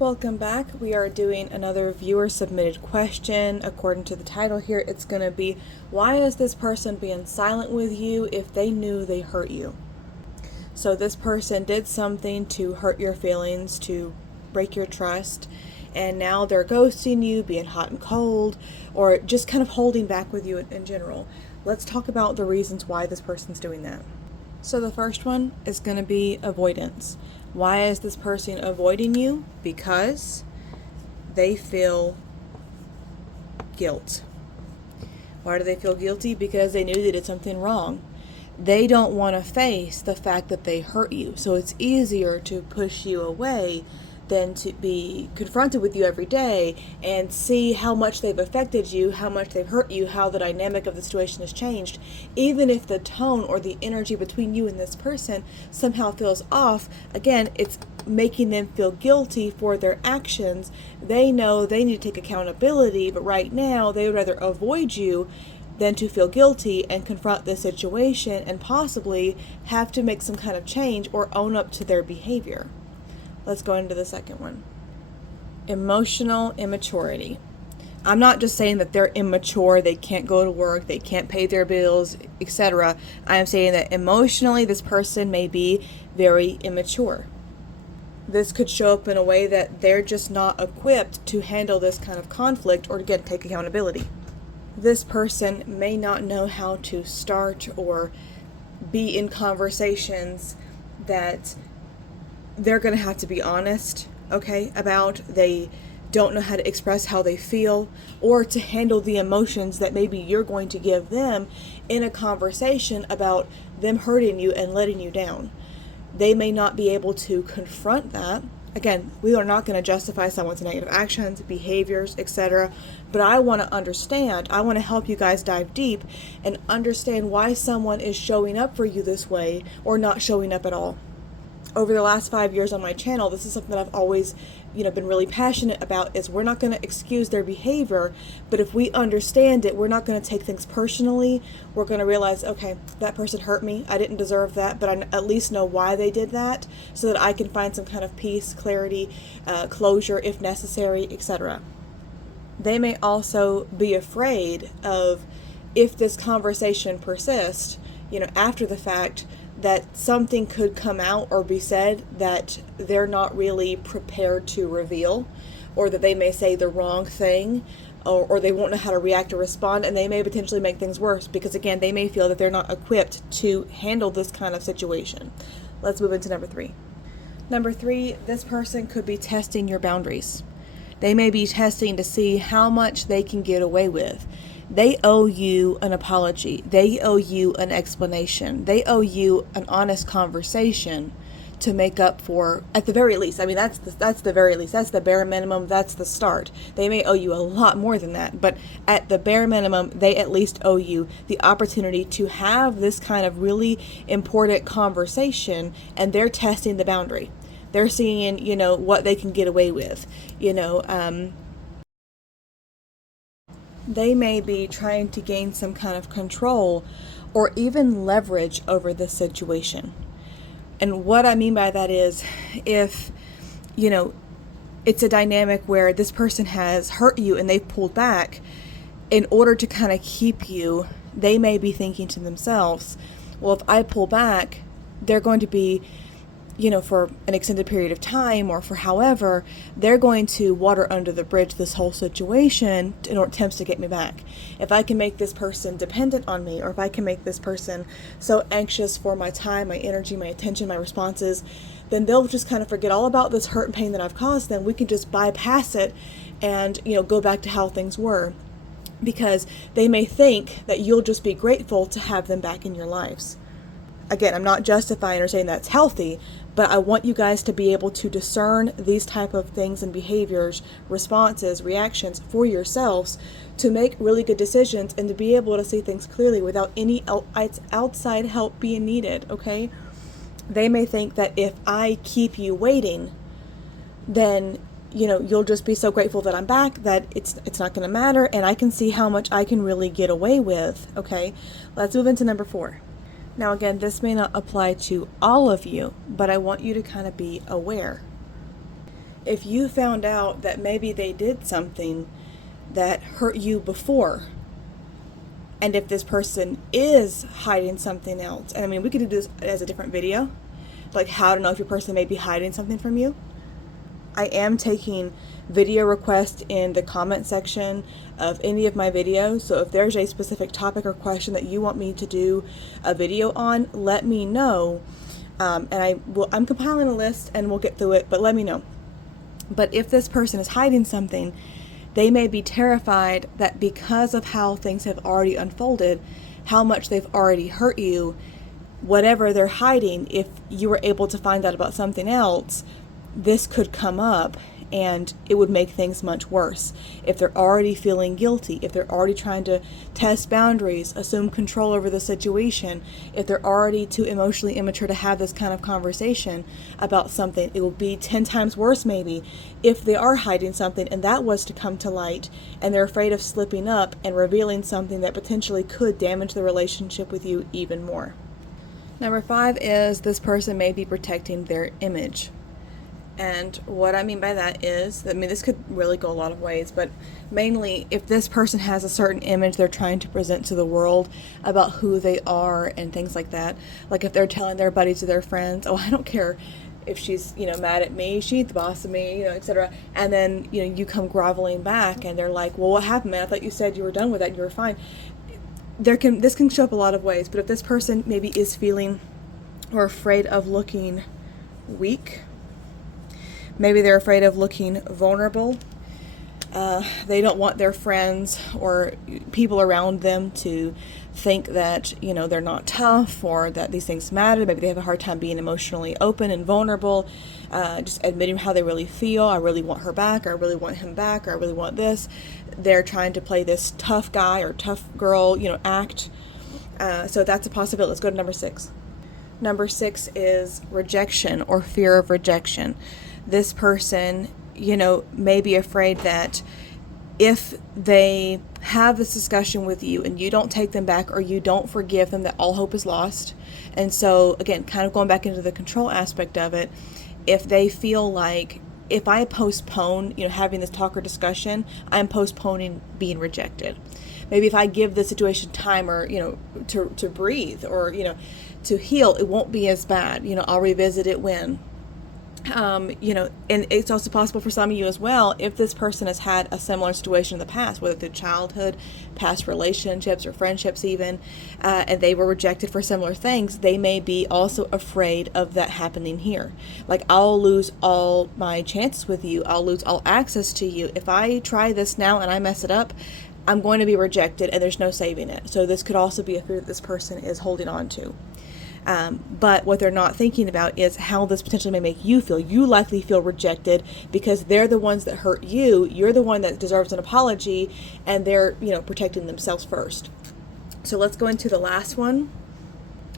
Welcome back. We are doing another viewer submitted question. According to the title here, it's going to be, why is this person being silent with you if they knew they hurt you? So this person did something to hurt your feelings, to break your trust, and now they're ghosting you, being hot and cold, or just kind of holding back with you in general. Let's talk about the reasons why this person's doing that. So the first one is going to be avoidance. Why is this person avoiding you? Because they feel guilt. Why do they feel guilty? Because they knew they did something wrong. They don't want to face the fact that they hurt you. So it's easier to push you away than to be confronted with you every day and see how much they've affected you, how much they've hurt you, how the dynamic of the situation has changed. Even if the tone or the energy between you and this person somehow feels off, again, it's making them feel guilty for their actions. They know they need to take accountability, but right now they would rather avoid you than to feel guilty and confront the situation and possibly have to make some kind of change or own up to their behavior. Let's go into the second one. Emotional immaturity. I'm not just saying that they're immature, they can't go to work, they can't pay their bills, etc. I am saying that emotionally this person may be very immature. This could show up in a way that they're just not equipped to handle this kind of conflict or to take accountability. This person may not know how to start or be in conversations that they're going to have to be honest, about. They don't know how to express how they feel or to handle the emotions that maybe you're going to give them in a conversation about them hurting you and letting you down. They may not be able to confront that. Again, we are not going to justify someone's negative actions, behaviors, etc. But I want to understand, I want to help you guys dive deep and understand why someone is showing up for you this way or not showing up at all. Over the last 5 years on my channel, this is something that I've always, been really passionate about, is we're not going to excuse their behavior, but if we understand it, we're not going to take things personally. We're going to realize, okay, that person hurt me. I didn't deserve that, but I at least know why they did that so that I can find some kind of peace, clarity, closure if necessary, etc. They may also be afraid of, if this conversation persists, after the fact, that something could come out or be said that they're not really prepared to reveal, or that they may say the wrong thing, or they won't know how to react or respond, and they may potentially make things worse because, again, they may feel that they're not equipped to handle this kind of situation. Let's move into number 3. Number 3, this person could be testing your boundaries. They may be testing to see how much they can get away with. They owe you an apology. They owe you an explanation. They owe you an honest conversation to make up for, at the very least. I mean, that's the very least. That's the bare minimum. That's the start. They may owe you a lot more than that, but at the bare minimum, they at least owe you the opportunity to have this kind of really important conversation, and they're testing the boundary. They're seeing, what they can get away with, They may be trying to gain some kind of control or even leverage over this situation. And what I mean by that is, if, it's a dynamic where this person has hurt you and they've pulled back, in order to kind of keep you, they may be thinking to themselves, well, if I pull back, they're going to be, for an extended period of time or for however, they're going to water under the bridge this whole situation in attempts to get me back. If I can make this person dependent on me, or if I can make this person so anxious for my time, my energy, my attention, my responses, then they'll just kind of forget all about this hurt and pain that I've caused them. We can just bypass it and, go back to how things were, because they may think that you'll just be grateful to have them back in your lives. Again, I'm not justifying or saying that's healthy, but I want you guys to be able to discern these type of things and behaviors, responses, reactions for yourselves to make really good decisions and to be able to see things clearly without any outside help being needed, okay? They may think that if I keep you waiting, then you'll just be so grateful that I'm back that it's not going to matter, and I can see how much I can really get away with, okay? Let's move into number 4. Now again, this may not apply to all of you, but I want you to kind of be aware. if you found out that maybe they did something that hurt you before, and if this person is hiding something else, and I mean, we could do this as a different video, like how to know if your person may be hiding something from you. I am taking video requests in the comment section of any of my videos. So if there's a specific topic or question that you want me to do a video on, let me know. And I'm compiling a list and we'll get through it, but let me know. But if this person is hiding something, they may be terrified that because of how things have already unfolded, how much they've already hurt you, whatever they're hiding, if you were able to find out about something else, this could come up and it would make things much worse. If they're already feeling guilty, if they're already trying to test boundaries, assume control over the situation, if they're already too emotionally immature to have this kind of conversation about something, it will be 10 times worse maybe if they are hiding something and that was to come to light and they're afraid of slipping up and revealing something that potentially could damage the relationship with you even more. Number 5 is this person may be protecting their image. And what I mean by that is, I mean, this could really go a lot of ways, but mainly if this person has a certain image they're trying to present to the world about who they are and things like that. Like if they're telling their buddies or their friends, oh, I don't care if she's, mad at me, she's the boss of me, etc. And then, you come groveling back and they're like, well, what happened, man? I thought you said you were done with that and you were fine. This can show up a lot of ways, but if this person maybe is feeling or afraid of looking weak, maybe they're afraid of looking vulnerable. They don't want their friends or people around them to think that, they're not tough or that these things matter. Maybe they have a hard time being emotionally open and vulnerable, just admitting how they really feel. I really want her back, or I really want him back, or I really want this. They're trying to play this tough guy or tough girl, act. So that's a possibility. Let's go to number 6. Number 6 is rejection or fear of rejection. This person, may be afraid that if they have this discussion with you and you don't take them back or you don't forgive them, that all hope is lost. And so, again, kind of going back into the control aspect of it, if they feel like if I postpone, having this talk or discussion, I'm postponing being rejected. Maybe if I give the situation time or, to breathe or, to heal, it won't be as bad. I'll revisit it when. And it's also possible for some of you as well, if this person has had a similar situation in the past, whether through childhood, past relationships or friendships even, and they were rejected for similar things, they may be also afraid of that happening here. Like, I'll lose all my chances with you, I'll lose all access to you. If I try this now and I mess it up, I'm going to be rejected and there's no saving it. So this could also be a fear that this person is holding on to. But what they're not thinking about is how this potentially may make you feel. You likely feel rejected because they're the ones that hurt you. You're the one that deserves an apology, and they're, protecting themselves first. So let's go into the last one.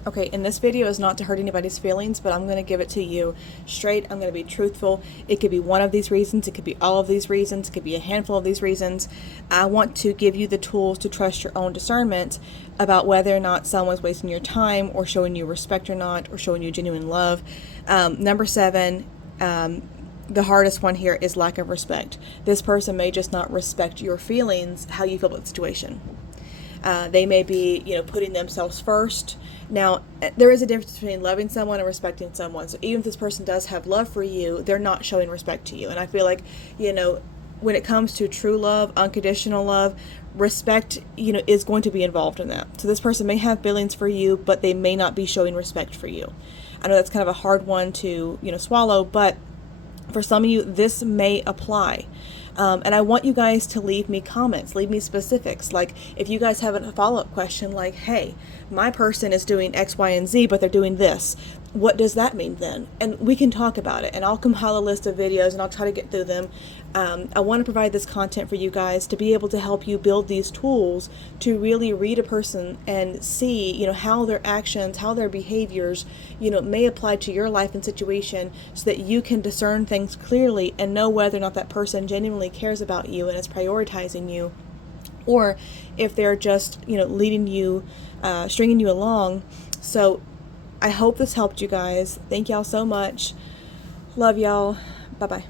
Okay, and this video is not to hurt anybody's feelings, but I'm going to give it to you straight. I'm going to be truthful. It could be one of these reasons. It could be all of these reasons. It could be a handful of these reasons. I want to give you the tools to trust your own discernment about whether or not someone's wasting your time or showing you respect or not, or showing you genuine love. Number 7, the hardest one here is lack of respect. This person may just not respect your feelings, how you feel about the situation. They may be, putting themselves first. Now, there is a difference between loving someone and respecting someone. So even if this person does have love for you, they're not showing respect to you. And I feel like, when it comes to true love, unconditional love, respect, is going to be involved in that. So this person may have feelings for you, but they may not be showing respect for you. I know that's kind of a hard one to, swallow, but for some of you, this may apply. And I want you guys to leave me comments, leave me specifics. Like if you guys have a follow-up question like, hey, my person is doing X, Y, and Z, but they're doing this. What does that mean then? And we can talk about it, and I'll compile a list of videos and I'll try to get through them. I want to provide this content for you guys to be able to help you build these tools to really read a person and see, how their actions, how their behaviors, may apply to your life and situation, so that you can discern things clearly and know whether or not that person genuinely cares about you and is prioritizing you, or if they're just, leading you, stringing you along. So I hope this helped you guys. Thank y'all so much. Love y'all. Bye-bye.